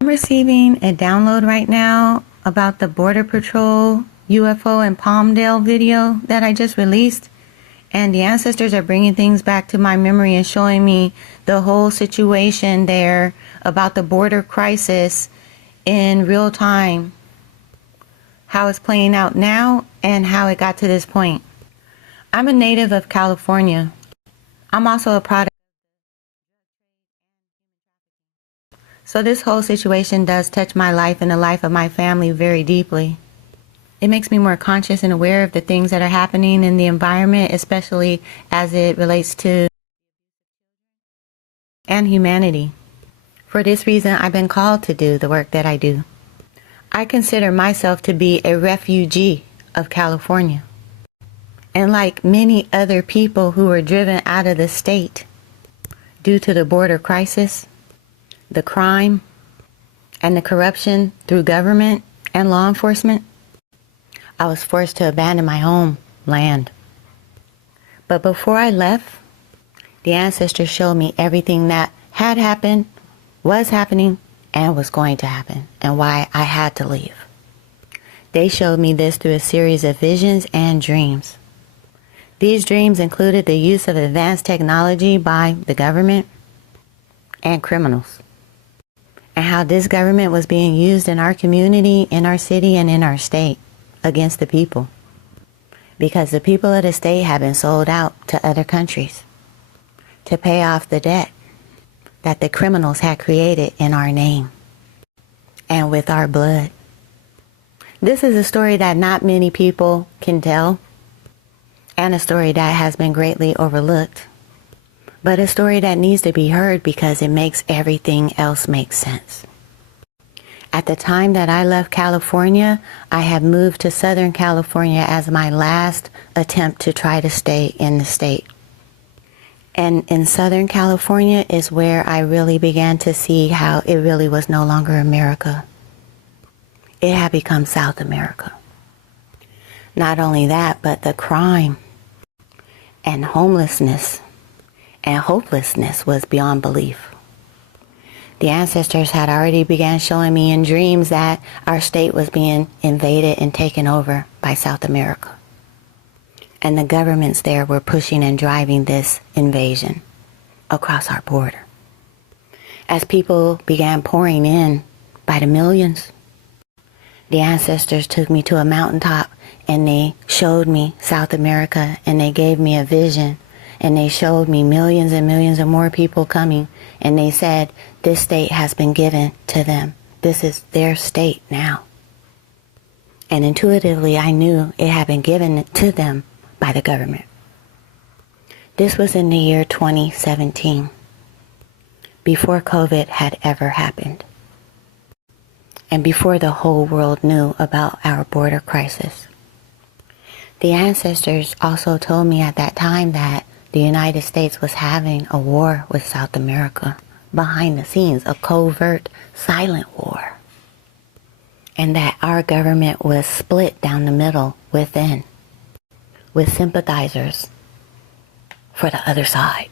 I'm receiving a download right now about the Border Patrol UFO in Palmdale video that I just released, and the ancestors are bringing things back to my memory and showing me the whole situation there about the border crisis in real time, how it's playing out now and how it got to this point. I'm a native of California. I'm also a product. So this whole situation does touch my life and the life of my family very deeply. It makes me more conscious and aware of the things that are happening in the environment, especially as it relates to and humanity. For this reason, I've been called to do the work that I do. I consider myself to be a refugee of California. And like many other people who were driven out of the state due to the border crisis, the crime, and the corruption through government and law enforcement, I was forced to abandon my homeland. But before I left, the ancestors showed me everything that had happened, was happening, and was going to happen, and why I had to leave. They showed me this through a series of visions and dreams. These dreams included the use of advanced technology by the government and criminals, and how this government was being used in our community, in our city, and in our state against the people, because the people of the state have been sold out to other countries to pay off the debt that the criminals had created in our name and with our blood. This is a story that not many people can tell, and a story that has been greatly overlooked, but a story that needs to be heard because it makes everything else make sense. At the time that I left California, I had moved to Southern California as my last attempt to try to stay in the state. And in Southern California is where I really began to see how it really was no longer America. It had become South America. Not only that, but the crime and homelessness and hopelessness was beyond belief. The ancestors had already began showing me in dreams that our state was being invaded and taken over by South America. And the governments there were pushing and driving this invasion across our border. As people began pouring in by the millions, the ancestors took me to a mountaintop and they showed me South America, and they gave me a vision, and they showed me millions and millions of more people coming, and they said, this state has been given to them. This is their state now. And intuitively I knew it had been given to them by the government. This was in the year 2017, before COVID had ever happened, and before the whole world knew about our border crisis. The ancestors also told me at that time that the United States was having a war with South America behind the scenes, a covert, silent war, and that our government was split down the middle within, with sympathizers for the other side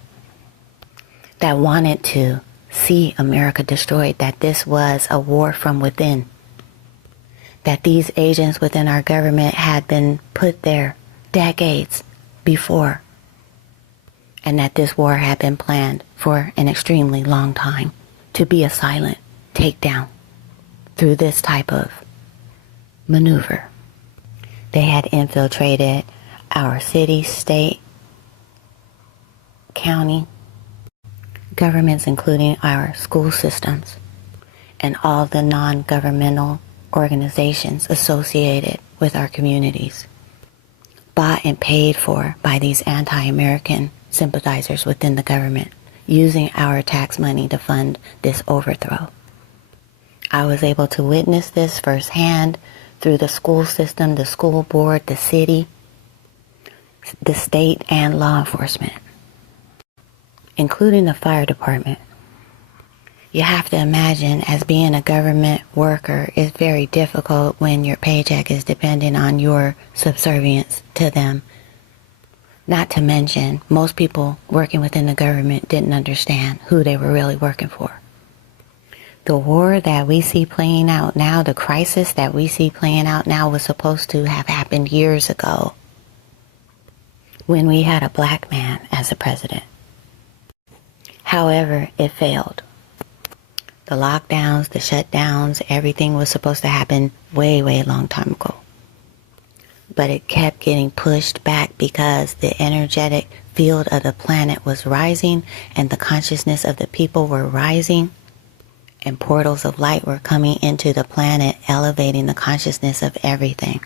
that wanted to see America destroyed, that this was a war from within, that these agents within our government had been put there decades before, and that this war had been planned for an extremely long time to be a silent takedown through this type of maneuver. They had infiltrated our city, state, county, governments, including our school systems, and all the non-governmental organizations associated with our communities, bought and paid for by these anti-American sympathizers within the government, using our tax money to fund this overthrow. I was able to witness this firsthand through the school system, the school board, the city, the state, and law enforcement, including the fire department. You have to imagine, as being a government worker is very difficult when your paycheck is dependent on your subservience to them. Not to mention, most people working within the government didn't understand who they were really working for. The war that we see playing out now, the crisis that we see playing out now was supposed to have happened years ago when we had a black man as a president. However, it failed. The lockdowns, the shutdowns, everything was supposed to happen way, way long time ago. But it kept getting pushed back because the energetic field of the planet was rising and the consciousness of the people were rising. And portals of light were coming into the planet, elevating the consciousness of everything.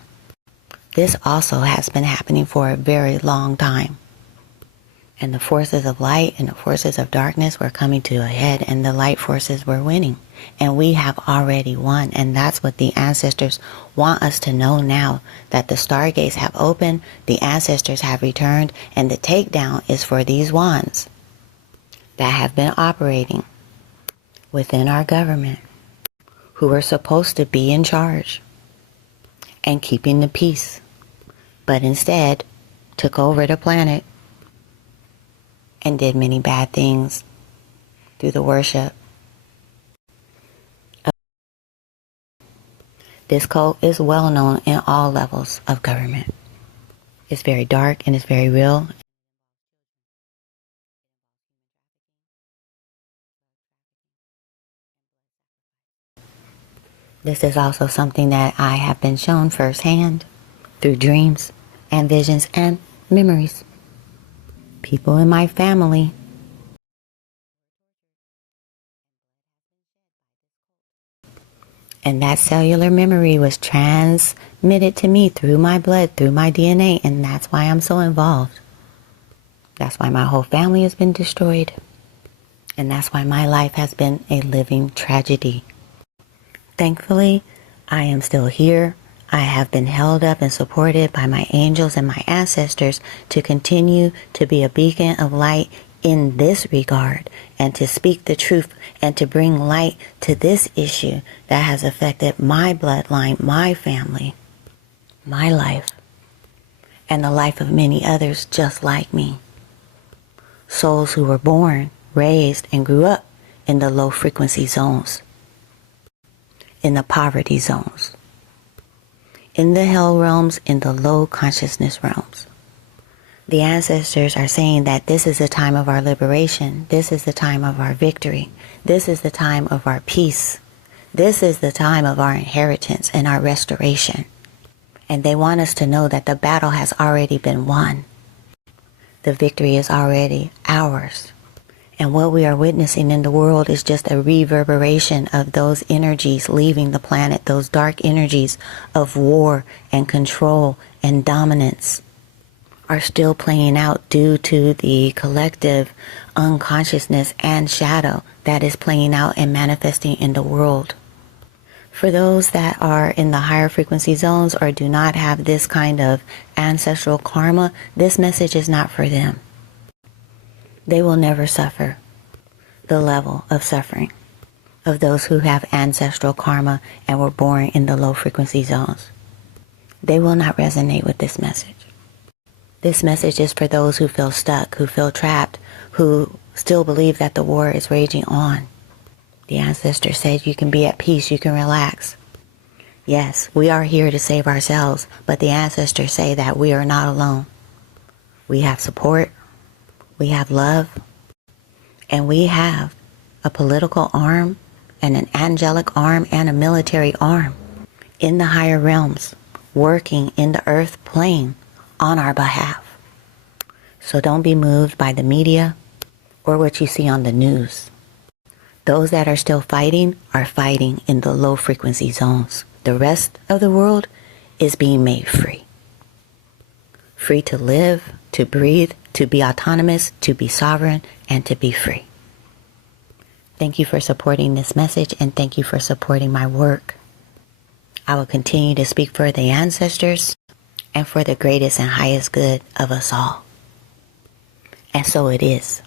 This also has been happening for a very long time. And the forces of light and the forces of darkness were coming to a head, and the light forces were winning. And we have already won. And that's what the ancestors want us to know now, that the stargates have opened, the ancestors have returned, and the takedown is for these ones that have been operating within our government, who are supposed to be in charge and keeping the peace, but instead took over the planet and did many bad things through the worship. This cult is well known in all levels of government. It's very dark and it's very real. This is also something that I have been shown firsthand through dreams and visions and memories. People in my family and that cellular memory was transmitted to me through my blood, through my DNA, and that's why I'm so involved. That's why my whole family has been destroyed. And that's why my life has been a living tragedy. Thankfully, I am still here. I have been held up and supported by my angels and my ancestors to continue to be a beacon of light in this regard and to speak the truth and to bring light to this issue that has affected my bloodline, my family, my life, and the life of many others just like me. Souls who were born, raised, and grew up in the low frequency zones, in the poverty zones, in the hell realms, in the low consciousness realms. The ancestors are saying that this is the time of our liberation. This is the time of our victory. This is the time of our peace. This is the time of our inheritance and our restoration. And they want us to know that the battle has already been won. The victory is already ours. And what we are witnessing in the world is just a reverberation of those energies leaving the planet, those dark energies of war and control and dominance are still playing out due to the collective unconsciousness and shadow that is playing out and manifesting in the world. For those that are in the higher frequency zones or do not have this kind of ancestral karma, this message is not for them. They will never suffer the level of suffering of those who have ancestral karma and were born in the low frequency zones. They will not resonate with this message. This message is for those who feel stuck, who feel trapped, who still believe that the war is raging on. The ancestor said you can be at peace, you can relax. Yes, we are here to save ourselves, but the ancestors say that we are not alone. We have support, we have love, and we have a political arm and an angelic arm and a military arm in the higher realms, working in the earth plane on our behalf. So don't be moved by the media or what you see on the news. Those that are still fighting are fighting in the low frequency zones. The rest of the world is being made free. Free to live, to breathe, to be autonomous, to be sovereign, and to be free. Thank you for supporting this message, and thank you for supporting my work. I will continue to speak for the ancestors and for the greatest and highest good of us all. And so it is.